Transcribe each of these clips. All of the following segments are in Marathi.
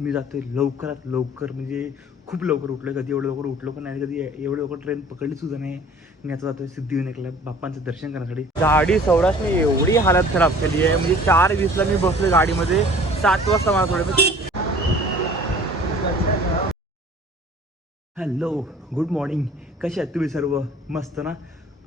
मी जातोय लवकरात लवकर, म्हणजे खूप लवकर उठलोय. कधी एवढं लवकर उठलो पण नाही, कधी एवढं लवकर ट्रेन पकडली सुद्धा नाही. मी आता जातोय सिद्धिविनायकला बाप्पांचं दर्शन करण्यासाठी. गाडी सौराष्ट्रने एवढी हालत खराब केली आहे, म्हणजे 4:20ला मी बसलोय गाडीमध्ये, 7 वाजता मला थोडं. Hello, good morning. कसे आहेत तुम्ही सर्व? मस्त ना?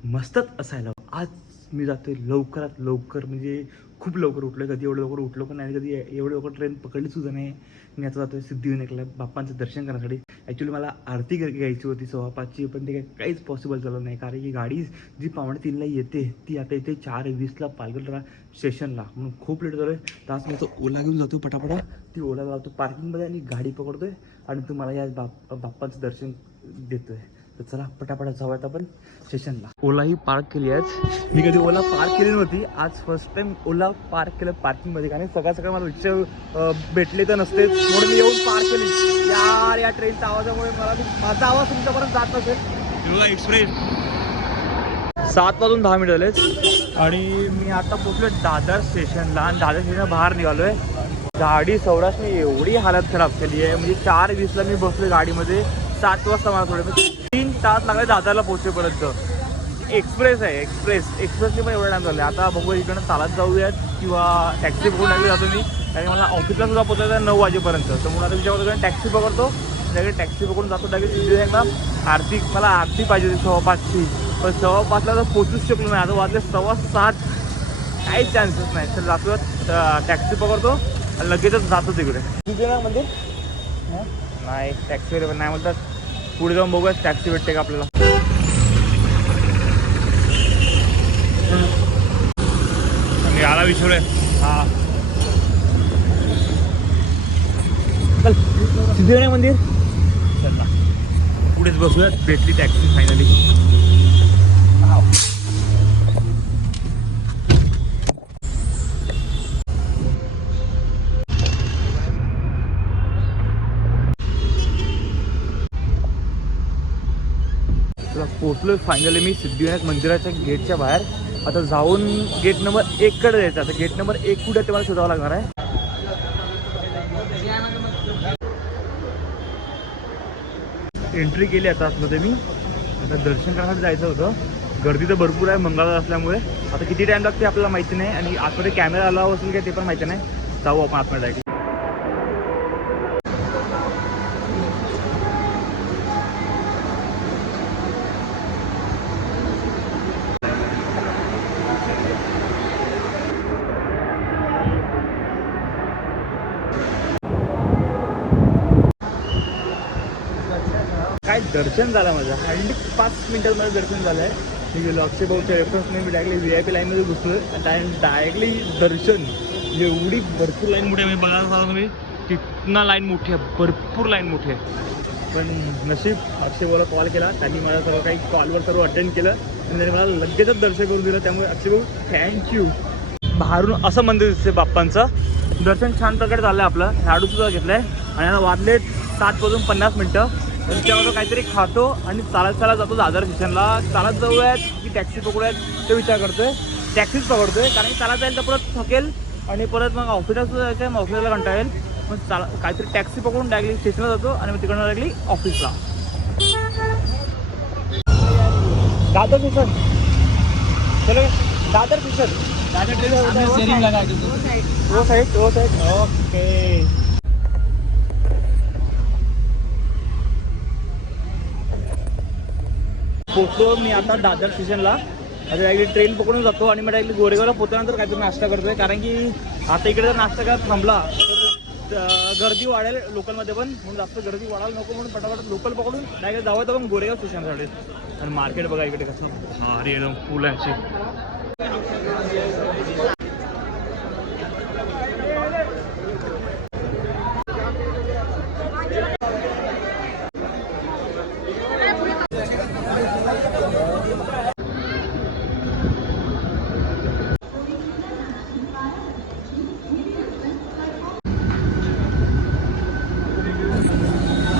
मस्तच असायला. आज मी जातोय लवकरात लवकर, म्हणजे खूप लवकर उठलोय. कधी एवढं लवकर उठलो पण नाही, कधी एवढं लवकर ट्रेन पकडली सुद्धा नाही. मी आता जातोय सिद्धिविनायकला बाप्पांचं दर्शन करण्यासाठी. ॲक्च्युली मला आरती घ्यायची होती 5:15ची, पण ते काहीच पॉसिबल झालं नाही, कारण की गाडी जी 2:45ला येते ती आता येते 4:20ला पालघर स्टेशनला. म्हणून खूप लेट झालं आहे. तर आज मी तो ओला घेऊन जातो पटापटा. ती ओला लावतो पार्किंगमध्ये आणि गाडी पकडतोय आणि तुम्हाला या बाप्पांचं दर्शन देतोय. तर चला पटापटा जाऊयात आपण स्टेशनला. ओला ही पार्क केली आहे. मी कधी ओला पार्क केली नव्हती, आज फर्स्ट टाइम ओला पार्क केलं पार्किंगमध्ये. कारण सकाळ सकाळ मला रिक्षा भेटले तर नसतेच, म्हणून मी येऊन पार्क केली. यार या ट्रेनच्या आवाजामुळे माझा आवाज तुमच्यापर्यंत जात नसेल. एक्सप्रेस 7:10 झालेत आणि मी आता पोहोचलो दादर स्टेशनला. आणि दादर स्टेशन बाहेर निघालोय. गाडी सौराष्ट्रने एवढी हालत खराब केली आहे, म्हणजे 4:20ला मी बसलोय गाडीमध्ये, 7 वाजता मला थोडे 3 तास लागले दादरला पोहोचेपर्यंत. एक्सप्रेस आहे, एक्सप्रेसने पण एवढा टाइम झाला. आता बघू इकडनं चालत जाऊयात किंवा टॅक्सी पकडून लागली जातो मी, कारण मला ऑफिसला सुद्धा पोहोचायचं आहे 9 वाजेपर्यंत. तर म्हणून आता तुझ्याकडे टॅक्सी पकडतो, डायरेक्ट टॅक्सी पकडून जातो डायरेक्ट सिद्धिविनायकला. मला आरती पाहिजे होती 5:15ची, पण 5:15ला तर पोचूच शकलो नाही. आता वाजले 7:15, काहीच चान्सेस नाही. तर जातो टॅक्सी पकडतो लगेचच जातो तिकडे. सिद्धिविनायक मंदिर नाही, टॅक्सी वगैरे नाही म्हणतात. पुढे जाऊन बघूया टॅक्सी भेटते का आपल्याला. मी आला विचारूया. हा चल सिद्धिविनायक मंदिर, चल ना पुढेच बसूया. भेटली टॅक्सी फायनली. पोचलोय फायनली मी सिद्धिविनायक मंदिराच्या गेटच्या बाहेर. आता जाऊन गेट नंबर 1 कडे जायचं. आता गेट नंबर 1 कुठे ते मला शोधावं लागणार आहे. एंट्री केली आता आतमध्ये मी. आता दर्शन करण्यासाठी जायचं होतं. गर्दी तर भरपूर आहे मंगळवार असल्यामुळे. आता किती टाईम लागते आपल्याला माहिती नाही, आणि आतमध्ये कॅमेरा अलाव असेल काय ते पण माहिती नाही. जाऊ आपण आतमध्ये डायरेक्ट. काय दर्शन झालं माझं, हार्डली 5 मिनिटांमध्ये दर्शन झालं आहे. मी गेलो अक्षय भाऊच्या रेफरन्सने, मी डायरेक्टली VIP लाईनमध्ये घुसलो आणि डायरेक्टली दर्शन. एवढी भरपूर लाईन मोठी आहे, मी बघायला सांगा तुम्ही कितना लाईन मोठी आहे, भरपूर लाईन मोठी आहे. पण नशीब अक्षय भाऊला कॉल केला, त्यांनी मला सर्व काही कॉलवर सर्व अटेंड केलं आणि त्यांनी मला लगेचच दर्शन करून दिलं. त्यामुळे अक्षय भाऊ थँक्यू. बाहेरून असं मंदिर दिसते बाप्पांचं. दर्शन छान प्रकारे झालं आहे आपलं. झाडूसुद्धा घेतलं आहे आणि आता वाजले 7:50 त्याच्यावर काहीतरी खातो आणि चालत जातो दादर स्टेशनला. चालत जाऊयात की टॅक्सी पकडूयात ते विचार करतोय. टॅक्सीच पकडतोय, कारण चालत जाईल तर परत थकेल आणि परत मग ऑफिसला सुद्धा जायचं आहे, मग ऑफिसला कंटाळा येईल. मग काहीतरी टॅक्सी पकडून डायरेक्टली स्टेशनला जातो आणि मग तिकडनं डायरेक्टली ऑफिसला. दादर स्टेशन चलो, दादर स्टेशन, दादर स्टेशन वो साइड ओके. पोचतो मी आता दादर स्टेशनला. आता डायरेक्टली ट्रेन पकडून जातो आणि मग डायरेक्टली गोरेगावला पोचल्यानंतर काहीतरी नाश्ता करतोय, कारण की आता इकडे जर नाश्ता करत थांबला तर गर्दी वाढेल लोकलमध्ये पण, म्हणून जास्त गर्दी वाढायला नको म्हणून पटापट लोकल पकडून डायरेक्ट जावं तर मग गोरेगाव स्टेशनसाठी. आणि मार्केट बघा इकडे कसं भारी एकदम फुल आहे.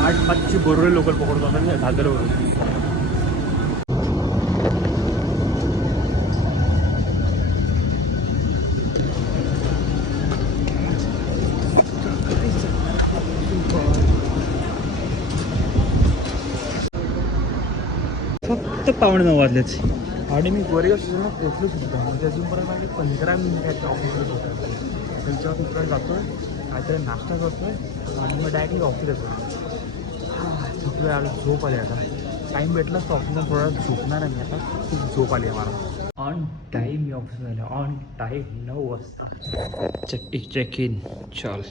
8:05ची बोरवली लोकल पकडतो आता दादरवरून. आत्ता 8:45 वाजलेच आणि मी गोरेगाव स्टेशनला पोहोचलो सुद्धा. म्हणजे अजूनपर्यंत माझे 15 मिनिटाच्या ऑफिसला पोहोचतो. त्यांच्यावर तिकडे जातो काहीतरी नाश्ता करतो आणि मग डायरेक्टली ऑफिस येतो. थकलो यार, झोप आली आता. टाईम भेटला तर ऑफिसला थोडा झोपणार आहे मी आता. खूप झोप आली आहे मला. ऑन टाईम मी ऑफिसला आलो. ऑन टाईम 9 वाजता चेक इन. चल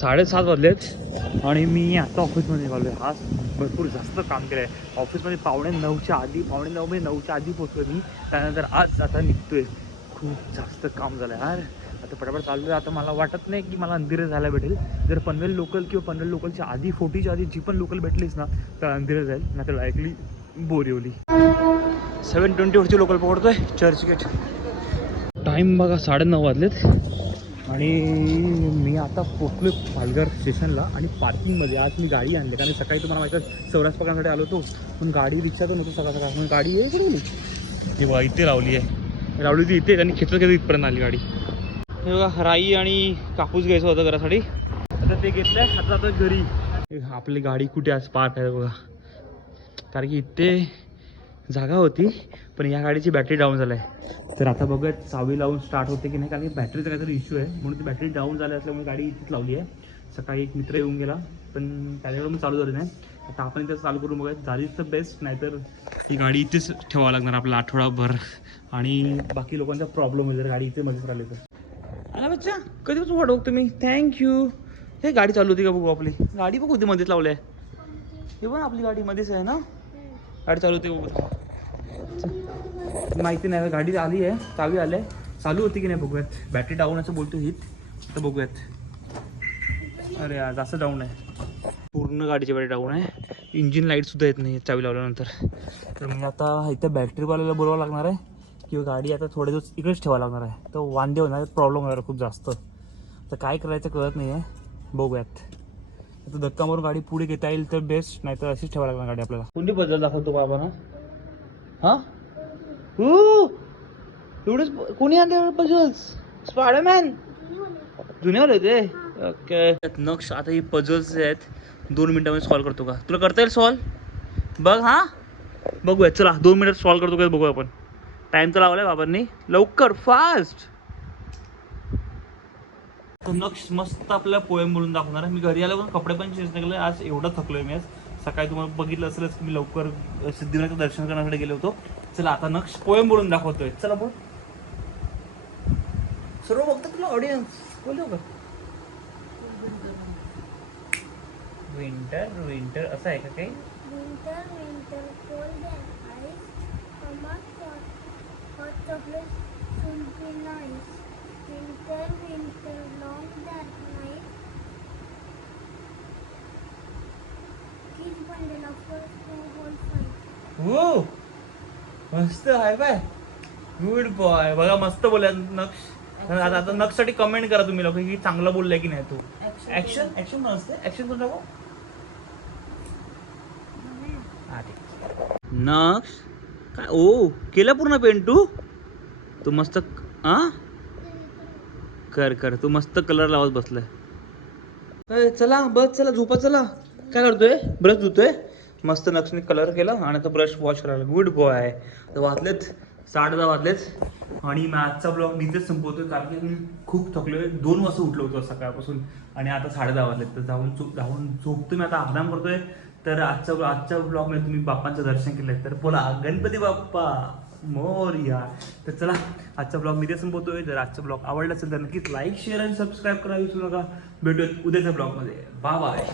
7:30 वाजलेत आणि मी आता ऑफिसमध्ये निघालो आहे. आज भरपूर जास्त काम केलं आहे ऑफिसमध्ये. 8:45च्या आधी 8:45 म्हणजे 9च्या आधी पोचलो मी. त्यानंतर आज आता निघतो आहे. खूप जास्त काम झालं आहे यार. आता पटापट चालू आहे. आता मला वाटत नाही की मला अंधेरी जायला भेटेल. जर पनवेल लोकल किंवा पनवेल लोकलच्या आधी 40च्या आधी जी पण लोकल भेटलीच ना तर अंधेरी जाईल, नाही तर डायरेक्टली बोरिवली. 7:20वरची लोकल पकडतो आहे चर्चगेट. टाईम बघा 9:30 वाजलेत आणि मी आता पोचलो पालघर स्टेशनला. आणि पार्किंगमध्ये आज मी गाडी आणली कारण सकाळी तुम्हाला माहिती आहे सौराष्ट्र पगारासाठी आलो होतो, पण गाडी रिक्षा तर नव्हतं सकाळ म्हणून गाडी आहे कुठे ही बघा इथे लावली आहे. लावली होती इथे आणि खेचत इथपर्यंत आली गाडी. हे बघा राई आणि कापूस घ्यायचं होतं घरासाठी. आता ते घेतलं आहे. आता घरी आपली गाडी कुठे आज पार्क आहे बघा. कारण की इथे जागा होती पण या गाडीची बॅटरी डाऊन झाली आहे. तर आता बघूयात चावी लावून स्टार्ट होते की नाही, कारण की बॅटरीचा काहीतरी इश्यू आहे म्हणून ती बॅटरी डाऊन झाली असल्यामुळे गाडी इथेच लावली आहे. सकाळी एक मित्र येऊन गेला पण त्याच्याकडून मी चालू झाली नाही. आता आपण इथं चालू करून बघूयात. झालीच तर बेस्ट, नाहीतर ही गाडी इथेच ठेवावं लागणार आपला आठवडाभर आणि बाकी लोकांचा प्रॉब्लेम होईल जर गाडी इथे मध्येच राहिली तर. अरे बच्चा कधीपासून वाट बघतो मी. थँक्यू. हे गाडी चालू होती का बघू आपली. गाडी बघू होती मध्येच लावली आहे. हे पण आपली गाडी मध्येच आहे ना. गाडी चालू होती बघू. माहिती नाही गाडी आली आहे, चावी आली आहे. चालू होती की नाही बघूयात. बॅटरी डाऊन असं बोलतो हित तर बघूयात. अरे यार जास्त डाऊन आहे. पूर्ण गाडीची बॅटरी डाऊन आहे. इंजिन लाईटसुद्धा येत नाही चावी लावल्यानंतर. तर मी आता इथं बॅटरीवाल्याला बोलावं लागणार आहे किंवा गाडी आता थोडे दिवस इकडेच ठेवावं लागणार आहे. तर वांदे होणार, प्रॉब्लेम होणार खूप जास्त. तर काय करायचं कळत नाही आहे. बघूयात. आता धक्का मारून गाडी पुढे घेता येईल तर बेस्ट, नाही तर अशीच ठेवावं लागणार गाडी आपल्याला. कोणती बदल दाखवतो बाबा ना. हां एवढंच कोणी आणले पझल्स. स्पायडरमॅन जुन्यावर आहे ते. ओके नक्ष. आता ही पझल्स आहेत 2 मिनिटांमध्ये सॉल्व करतो का. तुला करता येईल सॉल्व बघ. हां बघूया चला 2 मिनिटात सॉल्व करतो का बघूया आपण. टाईम तर लावलाय बाबांनी. लवकर फास्ट. नक्ष मस्त आपल्याला पोएम बोलून दाखवणार आहे. मी घरी आलो पण कपडे पण चेंज नाही केले. आज एवढं थकलोय मी. आज सकाळी तुम्हाला बघितलं असेलच की मी लवकर सिद्धिविनायकचं दर्शन करण्यासाठी गेलो होतो. चला आता नक्ष पोएम बोलून दाखवतोय. चला बोल. सर्व बघतात तुला ऑडियन्स. बोल का. विंटर विंटर असं आहे का काही. Winter, winter, cold and ice. Summer, hot chocolate should be nice. Winter, winter, long dark night. Kiss bundle of snowball fight. हो मस्त आहे बाय. Good boy. बघा मस्त बोलला नक्ष. आता नक्षसाठी कमेंट करा तुम्ही लोक की चांगलं बोललाय की नाही तू. ऍक्शन ऍक्शन पण असते. ऍक्शन पण टाकू. नक्ष काय ओ केलं पूर्ण पेंटू तू मस्त. हां कर तू मस्त कलर लावत बसलाय. चला बस चला झोपा. चला काय करतोय. ब्रश धुतोय. मस्त नक्षने कलर केला आणि आता ब्रश वॉश करायला. Good boy. तर वाजलेत 10:30 वाजलेत आणि मी आजचा ब्लॉग इथेच संपवतोय कारण की मी खूप थकलोय. 2 वाजता उठलो होतो सकाळपासून आणि आता 10:30 वाजलेत. तर जाऊन झोपतो मी आता. आराम करतोय. तर आजच्या ब्लॉगमध्ये तुम्ही बाप्पांचं दर्शन केलंय तर बोला गणपती बाप्पा मोरया. तर चला आजचा ब्लॉग मी ते संपवतोय. जर आजचा ब्लॉग आवडला असेल तर नक्कीच लाईक शेअर आणि सबस्क्राईब करा विसरू नका. भेटूयात उद्याच्या ब्लॉगमध्ये. Bye bye.